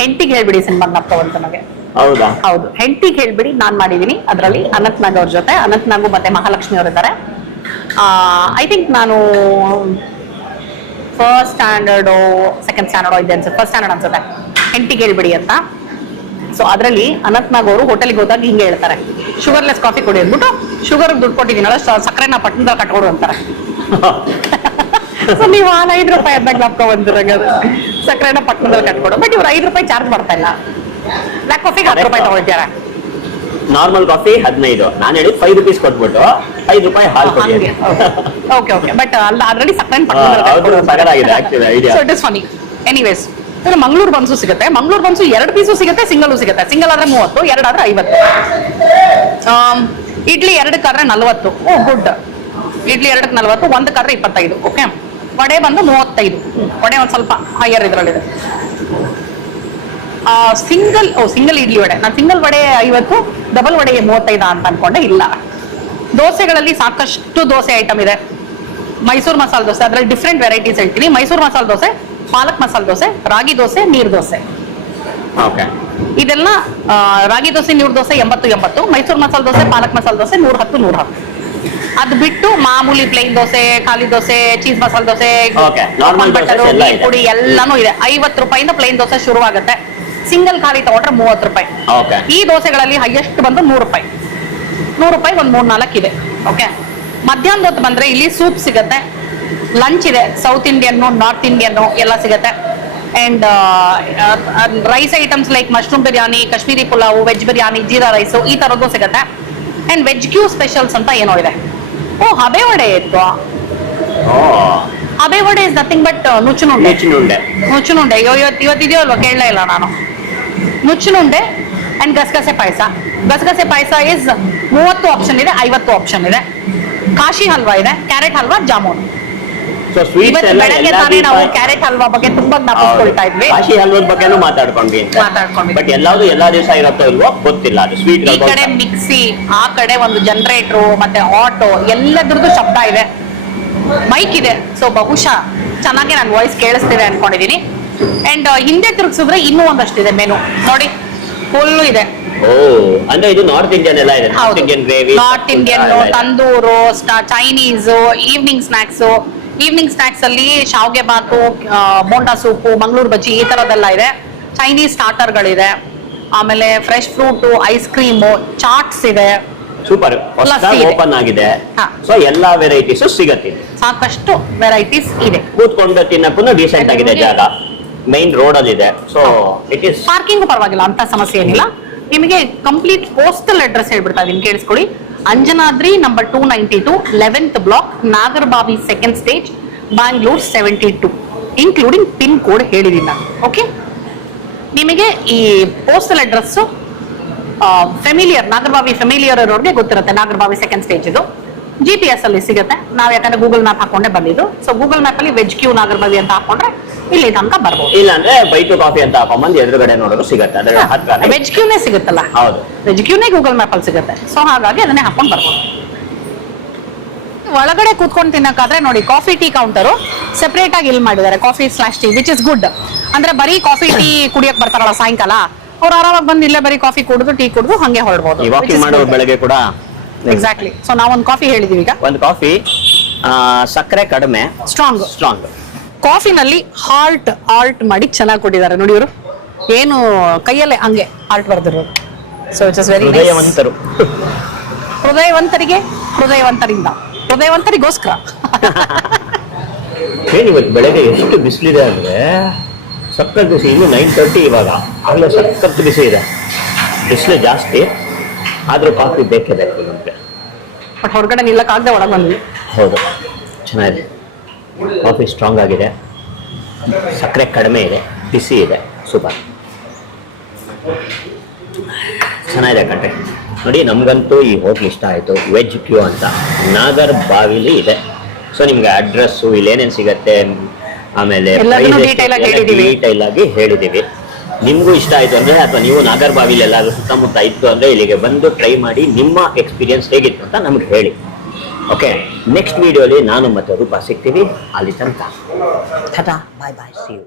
ಹೆಂಡತಿಗೆ ಹೇಳ್ಬಿಡಿ ಸಿನಿಮಾ ನಾಪ್ಕ ಬಂತು ನನಗೆ. ಹೌದಾ? ಹೌದು, ಹೆಂಡತಿಗೆ ಹೇಳ್ಬಿಡಿ, ನಾನ್ ಮಾಡಿದೀನಿ. ಅದರಲ್ಲಿ ಅನಂತ್ ನಾಗ್ ಅವ್ರ ಜೊತೆ, ಅನಂತ್ ನಾಗು ಮತ್ತೆ ಮಹಾಲಕ್ಷ್ಮಿ ಅವರು ಇದ್ದಾರೆ. ಐ ಥಿಂಕ್ ನಾನು ಫಸ್ಟ್ ಸ್ಟ್ಯಾಂಡರ್ಡ್ ಸೆಕೆಂಡ್ ಸ್ಟ್ಯಾಂಡರ್ಡ್ ಇದೆ ಅನ್ಸುತ್ತೆ, ಫಸ್ಟ್ ಸ್ಟ್ಯಾಂಡರ್ಡ್ ಅನ್ಸುತ್ತೆ, ಹೆಂಡತಿಗೆ ಹೇಳ್ಬಿಡಿ ಅಂತ. ಸೊ ಅದರಲ್ಲಿ ಅನಂತ್ ನಾಗ್ ಅವರು ಹೋಟೆಲ್ಗೆ ಹೋದಾಗ ಹಿಂಗೆ ಹೇಳ್ತಾರೆ, ಶುಗರ್ಲೆಸ್ ಕಾಫಿ ಕೊಡಿ ಅಂದ್ಬಿಟ್ಟು, ಶುಗರ್ ದುಡ್ಡು ಕೊಟ್ಟಿದ್ದೀನಲ್ಲ, ಸಕ್ಕರೆನ ಪಟ್ಟಣದಲ್ಲಿ ಕಟ್ಕೊಡು ಅಂತಾರೆ. ಸೊ ನೀವು 5 ರೂಪಾಯಿ ಅದ್ನಾಗ ಲಾಪ್ಕೊ ಬಂದಿರಾಗ ಸಕ್ಕರೆನ ಪಟ್ಟಣದಲ್ಲಿ ಕಟ್ಕೊಡು. ಬಟ್ ಇವ್ರು 5 ರೂಪಾಯಿ ಚಾರ್ಜ್ ಮಾಡ್ತಾ ಇಲ್ಲ. ಬ್ಲಾಕ್ ಕಾಫಿಗೆ 10 ರೂಪಾಯಿ ತಗೊಳ್ತಾರೆ. Normal coffee 15. ನಾನು ಹೇಳಿ 5 ರೂಪೀಸ್ ಕೊಟ್ಬಿಟ್ಟು 5 ರೂಪಾಯಿ ಹಾಲು ಕೊಡಿ. ಓಕೆ, ಬಟ್ ಅಲ್ಲ, ಅದರಲ್ಲಿ ಸಕ್ಕರೆ ಪಟ್ಟಣದಲ್ಲಿ. So it is funny. Anyways, ಇನ್ನು ಮಂಗಳೂರು ಬನ್ಸು ಸಿಗುತ್ತೆ. ಮಂಗಳೂರು ಬನ್ಸು 2 ಪೀಸು ಸಿಗುತ್ತೆ, ಸಿಂಗಲ್ ಸಿಗುತ್ತೆ. ಸಿಂಗಲ್ ಆದ್ರೆ 30, 2 ಆದ್ರೆ 50. ಇಡ್ಲಿ 2ಕ್ಕಾದ್ರೆ 40. Oh good. ಇಡ್ಲಿ 2ಕ್ಕೆ 40, 1ಕ್ಕಾದ್ರೆ 25. ಓಕೆ, ವಡೆ ಬಂದು 35. ವಡೆ ಒಂದ್ ಸ್ವಲ್ಪ ಹೈಯರ್ ಇದ್ರಲ್ಲಿದೆ. ಸಿಂಗಲ್ ಇಡ್ಲಿ ವಡೆ, ನಾನು ಸಿಂಗಲ್ ವಡೆ 50, ಡಬಲ್ ವಡೆಗೆ 35 ಅಂತ ಅನ್ಕೊಂಡೆ. ಇಲ್ಲ, ದೋಸೆಗಳಲ್ಲಿ ಸಾಕಷ್ಟು ದೋಸೆ ಐಟಮ್ ಇದೆ. ಮೈಸೂರು ಮಸಾಲೆ ದೋಸೆ, ಅದ್ರಲ್ಲಿ ಡಿಫ್ರೆಂಟ್ ವೆರೈಟೀಸ್ ಹೇಳ್ತೀನಿ. ಮೈಸೂರು ಮಸಾಲೆ ದೋಸೆ, ಪಾಲಕ್ ಮಸಾಲೆ ದೋಸೆ, ರಾಗಿ ದೋಸೆ, ನೀರ್ ದೋಸೆ. ಇದೆಲ್ಲ ರಾಗಿ ದೋಸೆ, ನೀರ್ ದೋಸೆ 80. ಮೈಸೂರು ಮಸಾಲೆ ದೋಸೆ, ಪಾಲಕ್ ಮಸಾಲೆ ದೋಸೆ 110. ಅದು ಬಿಟ್ಟು ಮಾಮೂಲಿ ಪ್ಲೇನ್ ದೋಸೆ, ಖಾಲಿ ದೋಸೆ, ಚೀಸ್ ಮಸಾಲೆ ದೋಸೆ, ಪುಡಿ ಎಲ್ಲಾನು ಇದೆ. 50 ರೂಪಾಯಿಂದ ಪ್ಲೇನ್ ದೋಸೆ ಶುರುವಾಗುತ್ತೆ. ಸಿಂಗಲ್ ಖಾಲಿ ತಗೊಂಡ್ರೆ 30 ರೂಪಾಯಿ. ಈ ದೋಸೆಗಳಲ್ಲಿ ಹೈಯೆಸ್ಟ್ ಬಂದು 100 ರೂಪಾಯಿ. 100 ರೂಪಾಯಿ ಒಂದು 3-4 ಇದೆ. ಓಕೆ, ಮಧ್ಯಾಹ್ನದ ಹೊತ್ತು ಬಂದ್ರೆ ಇಲ್ಲಿ ಸೂಪ್ ಸಿಗುತ್ತೆ, ಲಂಚ್ ಇದೆ, ಸೌತ್ ಇಂಡಿಯನ್, ನಾರ್ತ್ ಇಂಡಿಯನ್ ಎಲ್ಲ ಸಿಗುತ್ತೆ. And rice items like mushroom biryani, Kashmiri pulao, veg biryani, jeera rice, ಈ ತರದ್ದು ಸಿಗುತ್ತೆ. ಅಂಡ್ ವೆಜ್ ಕ್ಯೂ ಸ್ಪೆಷಲ್ಸ್ ಅಂತ ಏನೋ ಇದೆ. ಓ, ಹಬೆ ವಡೆ ಇತ್ತು. ಹಬೆ ವಡೆ ಇಸ್ ನಥಿಂಗ್ ಬಟ್ ನುಚ್ಚುನುಂಡೆ. ಇವತ್ತಿದೆಯೋ ಅಲ್ವಾ ಕೇಳಲೇ ಇಲ್ಲ ನಾನು. ನುಚ್ಚುನುಂಡೆ ಅಂಡ್ ಗಸಗಸೆ ಪಾಯಸ. ಗಸಗಸೆ ಪಾಯಸ ಇಸ್ 30 ಆಪ್ಷನ್ ಇದೆ, 50 ಆಪ್ಷನ್ ಇದೆ. ಕಾಶಿ ಹಲ್ವಾ ಇದೆ, ಕ್ಯಾರೆಟ್ ಹಲ್ವಾ, ಜಾಮೂನ್. ಬೆಳಗ್ಗೆ ತಾನೇ ನಾವು ಕ್ಯಾರೆಟ್ ಹಲ್ವಾ ಬಗ್ಗೆ ತುಂಬಾ ಜ್ಞಾಪಿಸ್ಕೊಳ್ತಾ ಇದ್ವಿ. ಕಾಶಿ ಹಲ್ವದ ಬಗ್ಗೆನೂ ಮಾತಾಡ್ಕೊಂಡ್ವಿ. ಬಟ್ ಎಲ್ಲಾ ದಿವಸ ಇರುತ್ತೋ ಇಲ್ವೋ ಗೊತ್ತಿಲ್ಲ. ಅದು ಸ್ವೀಟ್ ಈ ಕಡೆ ಮಿಕ್ಸಿ, ಆ ಕಡೆ ಒಂದು ಜನರೇಟರ್, ಮತ್ತೆ ಆಟೋ, ಎಲ್ಲದ್ರದ್ದು ಶಬ್ದ ಇದೆ. ಮೈಕ್ ಇದೆ, ಸೊ ಬಹುಶಃ ಚೆನ್ನಾಗಿ ನನ್ನ ವಾಯ್ಸ್ ಕೇಳಿಸ್ತಿದೆ ಅನ್ಕೊಂಡಿದೀನಿ. ಅಂಡ್ ಹಿಂದೆ ತಿರುಗಿಸಿದ್ರೆ ಇನ್ನೂ ಒಂದಷ್ಟಿದೆ ಮೆನು ನೋಡಿ, ಫುಲ್ ಇದೆ. ಅಂದ್ರೆ ಇದು ನಾರ್ತ್ ಇಂಡಿಯನ್ ಎಲ್ಲ ಇದೆ. North Indian gravy, North Indian, tandoor, Chinese, evening snacks ಅಲ್ಲಿ ಶಾವ್ಗೆ ಬಾತು, ಬೋಂಡಾ ಸೂಪು, ಮಂಗಳೂರು ಬಜ್ಜಿ, ಈ ತರದೆಲ್ಲ ಇದೆ. ಚೈನೀಸ್ ಸ್ಟಾರ್ಟರ್ಗಳಿದೆ, ಆಮೇಲೆ fresh fruit, ice cream, chaats ಇದೆ. ಸೂಪರ್, ಓಪನ್ ಆಗಿದೆ. ಸೊ ಎಲ್ಲಾ ವೆರೈಟೀಸ್ ಸಿಗತ್ತೆ, ಸಾಕಷ್ಟು ವೆರೈಟೀಸ್ ಇದೆ. ಕೂತ್ಕೊಂಡು ತಿನ್ನಕ್ಕೂ ಡೀಸೆಂಟ್ ಆಗಿದೆ ಜಾಗ. ಮೈನ್ ರೋಡ್ ಅಲ್ಲಿ ಇದೆ. ಸೊ ಇಟ್ ಇಸ್ ಪಾರ್ಕಿಂಗ್ ಪರವಾಗಿಲ್ಲ, ಅಂತ ಸಮಸ್ಯೆ ಏನಿಲ್ಲ. ನಿಮಗೆ ಕಂಪ್ಲೀಟ್ ಪೋಸ್ಟಲ್ ಅಡ್ರೆಸ್ ಹೇಳ್ಬಿಡ್ತಾ ಇದೀನಿ, ಕೇಳಿಸ್ಕೊಳ್ಳಿ. Anjanadri number 292, 11th block, Nagarabhavi, 2nd stage, Bangalore 72, including pin code ಹೇಳಿದೀನಿ ನಾನು. ಓಕೆ, ನಿಮಗೆ ಈ postal address familiar, Nagarabhavi familiar ಇರೋರಿಗೆ ಗೊತ್ತಿರುತ್ತೆ. ನಾಗರಬಾವಿ 2nd ಸ್ಟೇಜ್ ಇದು. GPS ಅಲ್ಲಿ ಸಿಗುತ್ತೆ. ನಾವು ಯಾಕಂದ್ರೆ ಗೂಗಲ್ ಮ್ಯಾಪ್ ಹಾಕೊಂಡೇ ಬಂದಿದ್ದು. ಸೊ ಗೂಗಲ್ ಮ್ಯಾಪ್ ಅಲ್ಲಿ ವೆಜ್ ಕ್ಯೂ ನಾಗರಬಾವಿ ಅಂತ ಹಾಕೊಂಡ್ರೆ ಇಲ್ಲಿ ತನಕ ಬರ್ಬೋದು. ಇಲ್ಲ ಅಂದ್ರೆ ಬೈಟು ಕಾಫಿ ಅಂತ ಹಾಕೊಂಡ್ಬಂದು ಎದುರುಗಡೆ ನೋಡೋದು ಸಿಗುತ್ತೆ. ಅದ್ರ ಹತ್ರ ವೆಜ್ ಕ್ಯೂನೇ ಸಿಗುತ್ತಲ್ಲ. ಹೌದು, ವೆಜ್ ಕ್ಯೂನೇ ಗೂಗಲ್ ಮ್ಯಾಪ್ ಅಲ್ಲಿ ಸಿಗುತ್ತೆ. ಸೊ ಹಾಗಾಗಿ ಅದನ್ನೇ ಹಾಕೊಂಡು ಬರ್ಬೋದು. ಒಳಗಡೆ ಕೂತ್ಕೊಂಡು ತಿನ್ನಕ್ಕಾದ್ರೆ ನೋಡಿ, ಕಾಫಿ ಟೀ ಕೌಂಟರು ಸೆಪರೇಟ್ ಆಗಿ ಇಲ್ಲಿ ಮಾಡಿದ್ದಾರೆ, coffee slash tea, which is good. ಅಂದ್ರೆ ಬರೀ ಕಾಫಿ ಟೀ ಕುಡಿಯಕ್ ಬರ್ತಾರಲ್ಲ ಸಾಯಂಕಾಲ, ಅವ್ರು ಆರಾಮಾಗಿ ಬಂದು ಇಲ್ಲೇ ಬರೀ ಕಾಫಿ ಕುಡಿದು ಟೀ ಕುಡಿದು ಹಂಗೆ ಹೊರಡ್ಬೋದು. ವಾಕಿಂಗ್ ಮಾಡೋರು ಬೆಳಗ್ಗೆ ಕೂಡ. ಎಕ್ಸಾಕ್ಟ್ಲಿ. ಸೊ ನಾವೊಂದು ಕಾಫಿ ಹೇಳಿದೀವಿ ಈಗ. ಒಂದು ಕಾಫಿ ಸಕ್ಕರೆ ಕಡಿಮೆ, ಸ್ಟ್ರಾಂಗ್. ಕಾಫಿನಲ್ಲಿ ಆಲ್ಟ್ ಮಾಡಿ ಚೆನ್ನಾಗಿ ಕೊಟ್ಟಿದ್ದಾರೆ ನೋಡಿ ಇವರು. ಏನು ಕೈಯಲ್ಲೇ ಹಂಗೆ ಆಲ್ಟ್ ಬರ್ದಿರೋದು. ಸೊ ಇಟ್ಸ್ ಇಸ್ ವೆರಿ ಹೃದಯವಂತರು. ಹೃದಯವಂತರಿಗೋಸ್ಕರ. ಏನು ಇವತ್ತು ಬೆಳಗ್ಗೆ ಎಷ್ಟು ಬಿಸಿಲಿದೆ ಅಂದ್ರೆ ಸಖತ್ ಬಿಸಿ. ಇನ್ನು 9:30 ಇವಾಗ, ಆಗಲೇ ಸಖತ್ ಬಿಸಿ ಇದೆ. ಬಿಸಿಲು ಜಾಸ್ತಿ ಆದ್ರೂ ಕಾಫಿ ಬೇಕೇ ಬೇಕು ನಮಗೆ. ಬಟ್ ಹೊರಗಡೆ ನಿಲ್ಲಕ್ಕಾಗದೆ ಒಳಗೆ ಬಂದ್ವಿ. ಹೌದು, ಚೆನ್ನಾಗಿದೆ. ಕಾಫಿ ಸ್ಟ್ರಾಂಗ್ ಆಗಿದೆ, ಸಕ್ಕರೆ ಕಡಿಮೆ ಇದೆ, ಬಿಸಿ ಇದೆ, ಸೂಪರ್ ಚೆನ್ನಾಗಿದೆ ಕಟ್ಟೆ. ನೋಡಿ, ನಮಗಂತೂ ಈ ಹೋಟ್ಲ್ ಇಷ್ಟ ಆಯಿತು. ವೆಜ್ ಕ್ಯೂ ಅಂತ ನಾಗರಬಾವಿಲಿ ಇದೆ. ಸೊ ನಿಮ್ಗೆ ಅಡ್ರೆಸ್ಸು ಇಲ್ಲಿ ಏನೇನು ಸಿಗತ್ತೆ, ಆಮೇಲೆ ಡೀಟೈಲ್ ಆಗಿ ಹೇಳಿದ್ದೀವಿ. ನಿಮಗೂ ಇಷ್ಟ ಆಯಿತು ಅಂದರೆ, ಅಥವಾ ನೀವು ನಾಗರಬಾವಿಲಿ ಎಲ್ಲಾದ್ರೂ ಸುತ್ತಮುತ್ತ ಇತ್ತು ಅಂದರೆ ಇಲ್ಲಿಗೆ ಬಂದು ಟ್ರೈ ಮಾಡಿ ನಿಮ್ಮ ಎಕ್ಸ್ಪೀರಿಯನ್ಸ್ ಹೇಗಿತ್ತು ಅಂತ ನಮ್ಗೆ ಹೇಳಿ. ಓಕೆ, ನೆಕ್ಸ್ಟ್ ವಿಡಿಯೋಲಿ ನಾನು ಮತ್ತೆ ರೂಪಾ ಸಿಗ್ತೀವಿ. ಅಲ್ಲಿ ತನಕ ಟಾಟಾ, ಬಾಯ್ ಬಾಯ್, ಸಿ ಯು.